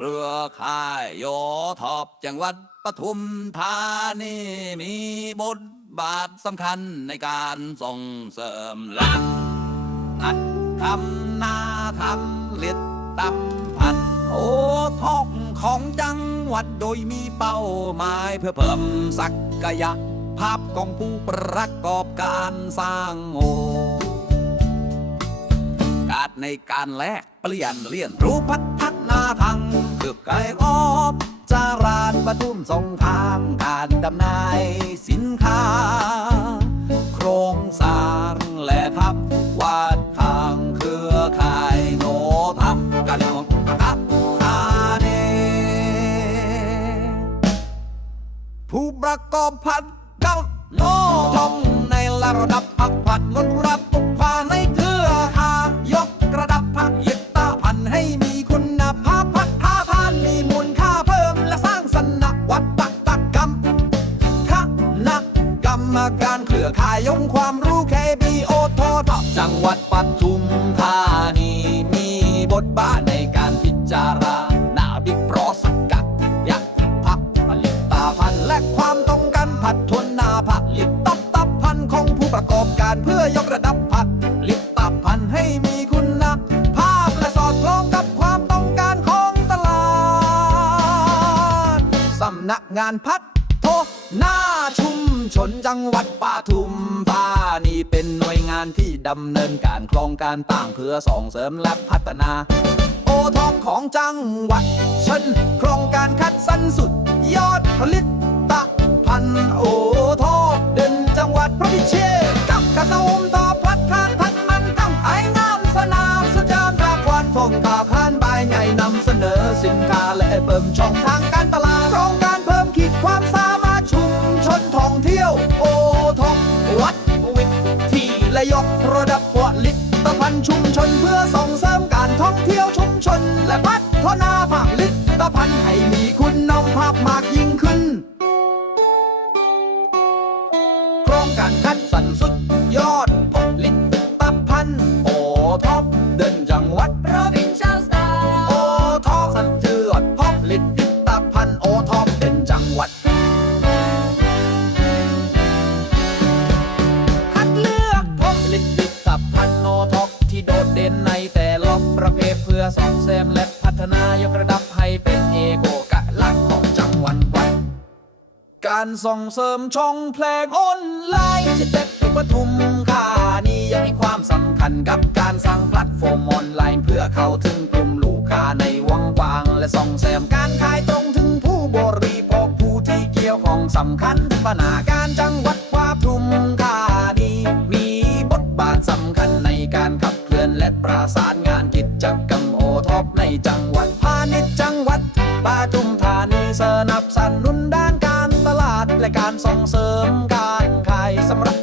เครือข่ายโยทอบจังหวัดปทุมธานีมีบทบาทสำคัญในการส่งเสริมหลังอัดทำนาทำเลียดตำพันธุ์โอทอกของจังหวัดโดยมีเป้าหมายเพื่อเพิ่มศักยภาพของผู้ประกอบการสร้างโอการในการแลกเปลี่ยนเรียนรู้พัฒนาทาง เพื่อไกลออบจาราดปทุมส่งทางการดำนายสินค้า โครงสร้างและทับวาดทางเครือข่ายโนทับกันยองทับทาเนผู้ประกอบพันเก้าโนทองในระดับพักผัดลดรับ รือข่ายองความรู้ KBO ทอทจังหวัดปทุมธานีมีบทบาทในการพิจารณาวิเคราะห์สกัดยักพักผลิตาพันและความต้องการพัฒนนาผลิตตับพันธุ์ของผู้ประกอบการเพื่อยกระดับผักผลิตพันธุ์ให้มีคุณภาพและสอดคล้องกับความต้องการของตลาดสำนักงานพัฒ หน้าชุมชนจังหวัดปทุมธานีเป็นหน่วยงานที่ดำเนินการโครงการต่างเพื่อส่งเสริมและพัฒนา โอทองของจังหวัดชนโครงการคัดสรรสุด ยอดผลิตภัณฑ์โอทองเด่นจังหวัดพระพิเชษกับกระทรวงต่อพัฒนาทันมันทำไองามสนามสจามรากวันทองตาพานใบใหญ่นำเสนอสินค้าและเพิ่มช่องทางการ ชุมชนเพื่อส่งเสริมการท่องเที่ยวชุมชน และพัฒนาผลิตภัณฑ์ให้มี ในแต่ละประเภทเพื่อส่งเสริมและพัฒนายกระดับให้เป็นเอกลักษณ์ของจังหวัดวัดการส่งเสริมช่องเพลงออนไลน์ที่เด็ดปทุมธานียังให้ความสำคัญกับการสร้างแพลตฟอร์มออนไลน์เพื่อเข้าถึงกลุ่มลูกค้าในวงกว้างและส่งเสริมการขายตรงถึงผู้บริโภคผู้ที่เกี่ยวของสำคัญปัญหาการจังหวัดปทุมธานีมีบทบาทสำคัญ สานงานกิจจักรรมโอท็อปในจังหวัดพาณิชย์จังหวัดปาจุมธานีสนับสนุนด้านการตลาดและการส่งเสริมการขายสำหรับ